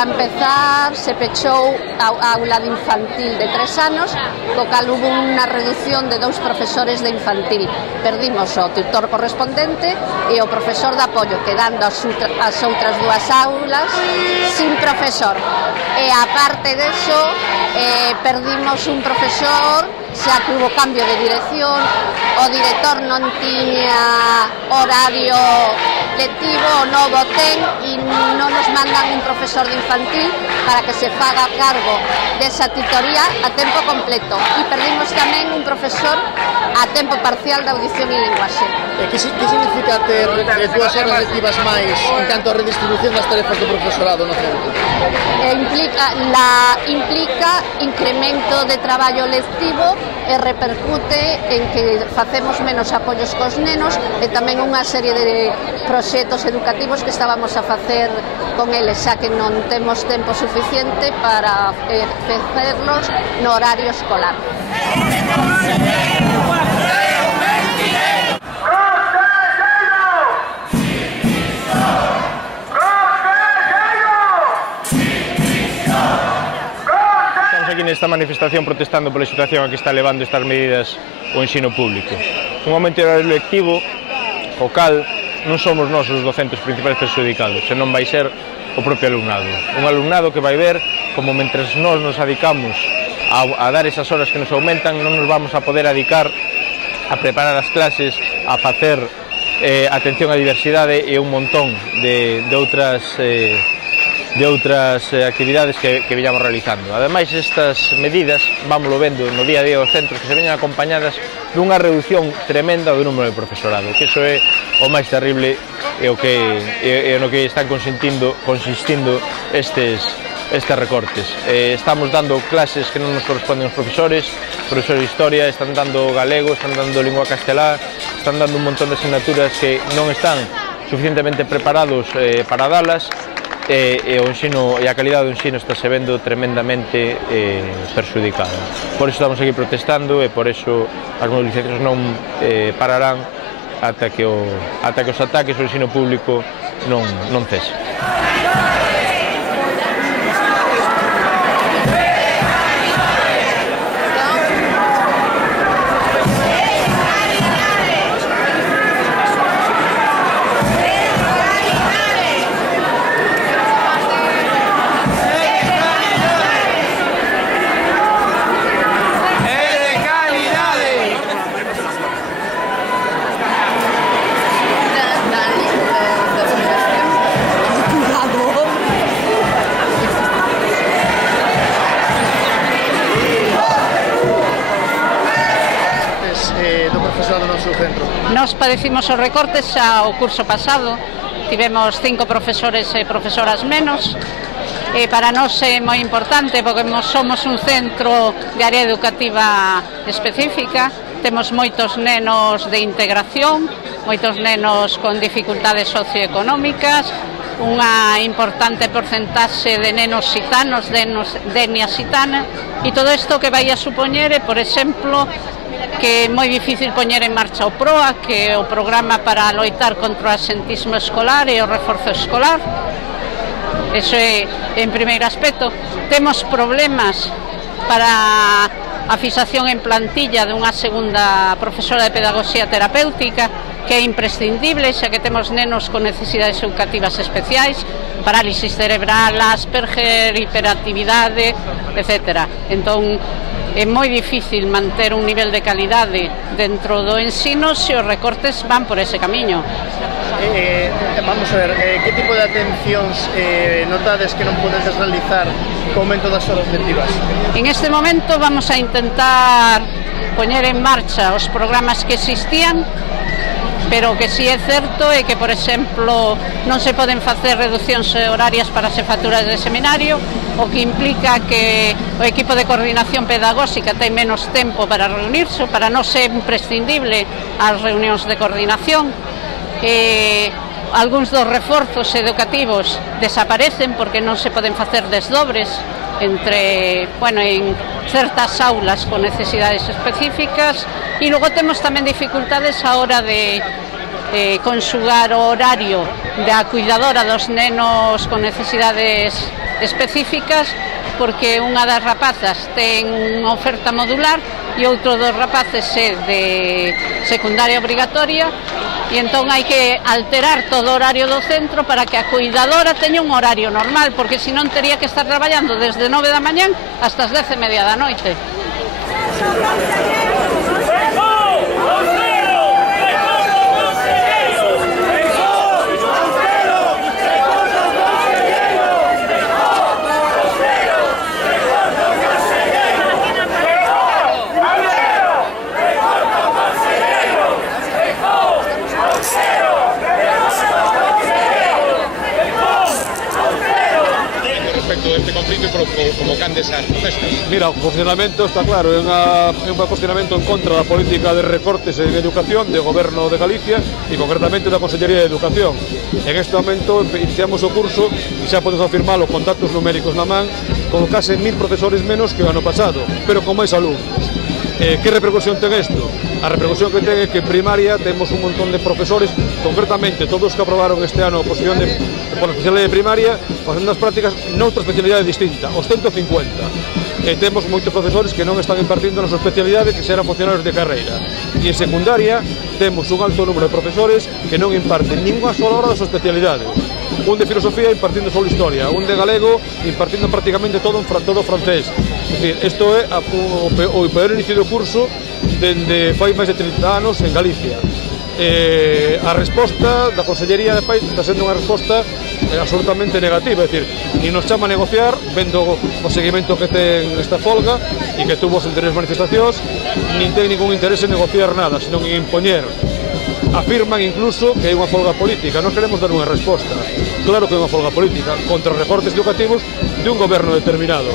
Para empezar, se pechou a aula de infantil de 3 anos, co cal hubo unha reducción de 2 profesores de infantil. Perdimos o tutor correspondente e o profesor de apoio, quedando as outras 2 aulas sin profesor. E aparte deso, perdimos un profesor, xa que hubo cambio de dirección, o director non tiña horario lectivo, o novo ten, e non nos mandan un profesor de infantil para que se faga cargo desa titoría a tempo completo. E perdimos tamén un profesor a tempo parcial de audición e linguaxe. Que significa ter 2 horas lectivas máis en canto a redistribución das tarefas do profesorado no centro? Implica incremento de traballo lectivo e repercute en que facemos menos apoios cos nenos e tamén unha serie de proxectos educativos que estábamos a facer con eles, xa que non temos tempo suficiente para facerlos no horario escolar. Aquí nesta manifestación protestando pola situación a que está levando estas medidas o ensino público. Un aumento de horario lectivo, o cal non somos nós os docentes principais perxudicados, senón vai ser o propio alumnado. Un alumnado que vai ver como mentres nós nos adicamos a dar esas horas que nos aumentan, non nos vamos a poder adicar a preparar as clases, a facer atención á diversidade e un montón de outras actividades que veñamos realizando. Ademais, estas medidas, vámoslo vendo no día a día dos centros, que se veñan acompañadas dunha reducción tremenda do número de profesorado, que iso é o máis terrible e no que están consistindo estes recortes. Estamos dando clases que non nos corresponden aos profesores de historia, están dando galego, están dando lingua castelá, están dando un montón de asignaturas que non están suficientemente preparados para dalas, e o ensino e a calidade do ensino está se vendo tremendamente perxudicada. Por iso estamos aquí protestando e por iso as movilizacións non pararán ata que os ataques ao ensino público non cesen. Nos padecimos os recortes xa o curso pasado, tivemos 5 profesores e profesoras menos, e para nós é moi importante porque somos un centro de área educativa específica, temos moitos nenos de integración, moitos nenos con dificultades socioeconómicas, unha importante porcentaxe de nenos xitanos, de etnia xitana, e todo isto que vai a supoñer é, por exemplo, que é moi difícil poñer en marcha o PROA, que é o programa para loitar contra o absentismo escolar e o reforzo escolar. Eso é en primeiro aspecto. Temos problemas para a fixación en plantilla dunha segunda profesora de pedagogía terapéutica, que é imprescindible, xa que temos nenos con necesidades educativas especiais, parálisis cerebral, Asperger, hiperactividade, etc. Entón, é moi difícil manter un nivel de calidade dentro do ensino se os recortes van por ese camiño. Vamos a ver, que tipo de atencións notades que non podedes realizar co aumento das horas lectivas? En este momento vamos a intentar poñer en marcha os programas que existían, pero o que si é certo é que, por exemplo, non se poden facer reduccións horarias para as xefaturas de seminario, o que implica que o equipo de coordinación pedagóxica ten menos tempo para reunirse, para non ser imprescindible as reunións de coordinación. Algúns dos reforzos educativos desaparecen porque non se poden facer desdobres en certas aulas con necesidades específicas, e logo temos tamén dificultades a hora de conxugar o horario da cuidadora dos nenos con necesidades específicas, porque unha das rapazas ten unha oferta modular e outro dos rapaces é de secundaria obrigatoria, e entón hai que alterar todo o horario do centro para que a cuidadora teña un horario normal, porque senón tería que estar traballando desde 9 da mañán hasta as 10:30 da noite. Este conflito e convocando esas protestas? Mira, o posicionamento está claro, é un posicionamento en contra da política de recortes en educación do Goberno de Galicia e concretamente da Consellería de Educación. En este momento iniciamos o curso e xa podemos afirmalo con datos numéricos na man, con case 1000 profesores menos que o ano pasado, pero con máis alumnos. Que repercusión ten isto? A repercusión que ten é que en primaria temos un montón de profesores, concretamente todos que aprobaron este ano a oposición por a especialidade de primaria, facendo as prácticas noutra especialidade distinta, os 150. Temos moitos profesores que non están impartindo a nosa especialidade, que serán funcionarios de carreira. E en secundaria temos un alto número de profesores que non imparten ninguna sola hora da súa especialidade. Un de filosofía impartindo só historia, un de galego impartindo prácticamente todo francés. É dicir, isto é o peor inicio do curso dende fai máis de 30 anos en Galicia. A resposta da Consellería de Pais está sendo unha resposta absolutamente negativa, é dicir, ni nos chama a negociar, vendo o seguimento que ten esta folga e que tuvo as anteriores manifestacións, nin ten ningún interese en negociar nada, senón en impoñer. Afirman incluso que é unha folga política. Non queremos dar unha resposta. Claro que é unha folga política contra os recortes educativos de un goberno determinado.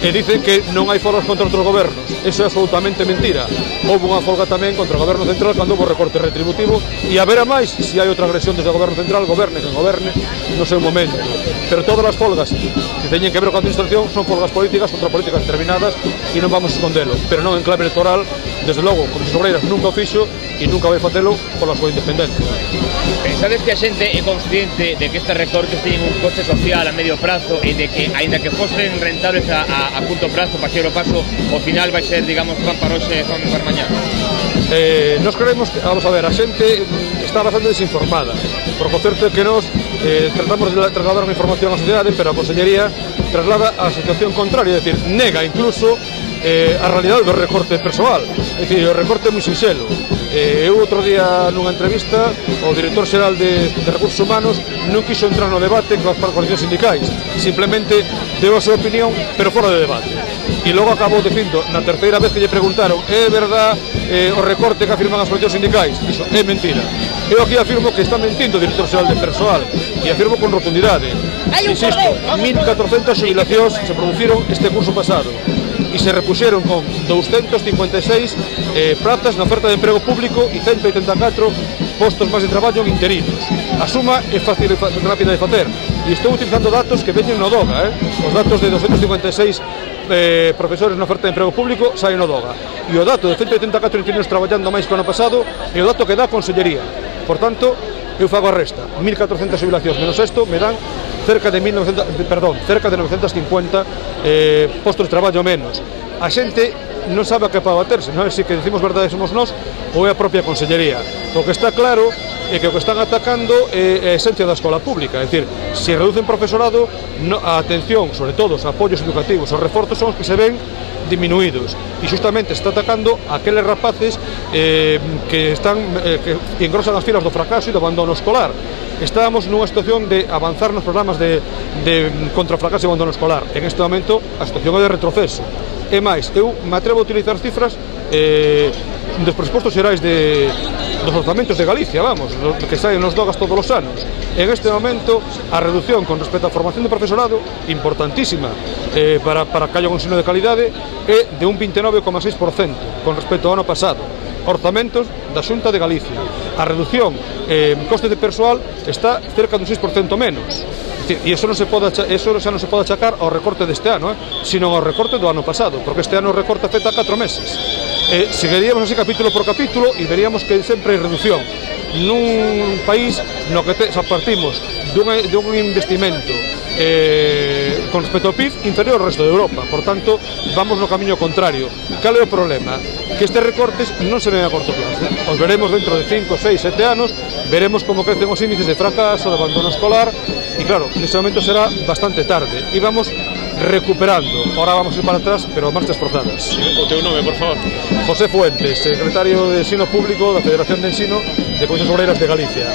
E dicen que non hai folgas contra outros gobernos. Eso é absolutamente mentira. Houve unha folga tamén contra o goberno central cando houve recorte retributivo, e haberá máis se hai outra agresión desde o goberno central, goberne quen goberne no seu momento. Pero todas as folgas que teñen que ver con a administración son folgas políticas contra políticas determinadas e non vamos a escondelo, pero non en clave electoral. Desde logo, Comisiones Obreiras nunca o fixo e nunca vai facelo pola súa independencia. Pensades que a xente é consciente de que estes recortes teñen un coste social a medio prazo e de que, aínda que fosen rentables a curto prazo, paseiro paso, ao final vai ser, digamos, pan para hoxe e pan para mañá? Nos creemos que, vamos a ver, a xente está bastante desinformada, porque o certo é que nos tratamos de trasladar unha información á sociedade, pero a Consellería traslada a situación contraria, é dicir, nega incluso a realidade do recorte persoal. É dicir, o recorte é moi sinxelo. Eu outro día nunha entrevista o director xeral de Recursos Humanos non quiso entrar no debate coas coalicións sindicais, simplemente deu a súa opinión pero fora de debate, e logo acabou dicindo na terceira vez que lle preguntaron é verdad o recorte que afirman as coalicións sindicais, dixo, é mentira. Eu aquí afirmo que está mentindo o director xeral de persoal e afirmo con rotundidade. Insisto, 1400 xubilacións se produciron este curso pasado e se repuxeron con 256 prazas na oferta de emprego público e 184 postos máis de traballo en interinos. A suma é fácil e rápida de facer, e estou utilizando datos que veñen no DOGA. Os datos de 256 profesores na oferta de emprego público saen no DOGA, e o dato de 184 interinos traballando máis que o ano pasado é o dato que dá a Consellería. Por tanto, eu fago a resta, 1400 jubilacións menos isto me dan cerca de 950 postos de traballo menos. A xente non sabe a que para baterse, non é se que decimos verdade somos nós ou é a propia Consellería. O que está claro é que o que están atacando é a esencia da escola pública, é dicir, se reducen profesorado, a atención, sobre todo os apoios educativos, os reforzos son os que se ven diminuídos, e justamente está atacando aqueles rapaces que engrosan as filas do fracaso e do abandono escolar. Estábamos nunha situación de avanzar nos programas de contra o fracaso e abandono escolar. En este momento a situación é de retroceso. E máis, eu me atrevo a utilizar cifras dos presupostos xerais dos orzamentos de Galicia, vamos, que saen nos DOGAs todos os anos. En este momento, a reducción con respecto á formación do profesorado, importantísima para que haya un ensino de calidade, é de un 29,6% con respecto ao ano pasado. Orzamentos da Xunta de Galicia. A reducción en costes de persoal está cerca dun 6% menos. E iso xa non se pode achacar ao recorte deste ano, sino ao recorte do ano pasado, porque este ano o recorte afecta 4 meses. Seguiríamos así capítulo por capítulo e veríamos que sempre hai reducción. nun país no que partimos dun investimento con respecto ao PIB inferior ao resto de Europa. Por tanto, vamos no camiño contrario. Cal é o problema? Que estes recortes non se ven a corto plazo. Os veremos dentro de 5, 6, 7 anos, veremos como crecen os índices de fracaso, de abandono escolar, e claro, neste momento será bastante tarde. E vamos recuperando. Ahora vamos a ir para atrás, pero a marchas forzadas. O teu nome, por favor? José Fuentes, secretario de Ensino Público da Federación de Ensino de Comunidades Obreiras de Galicia.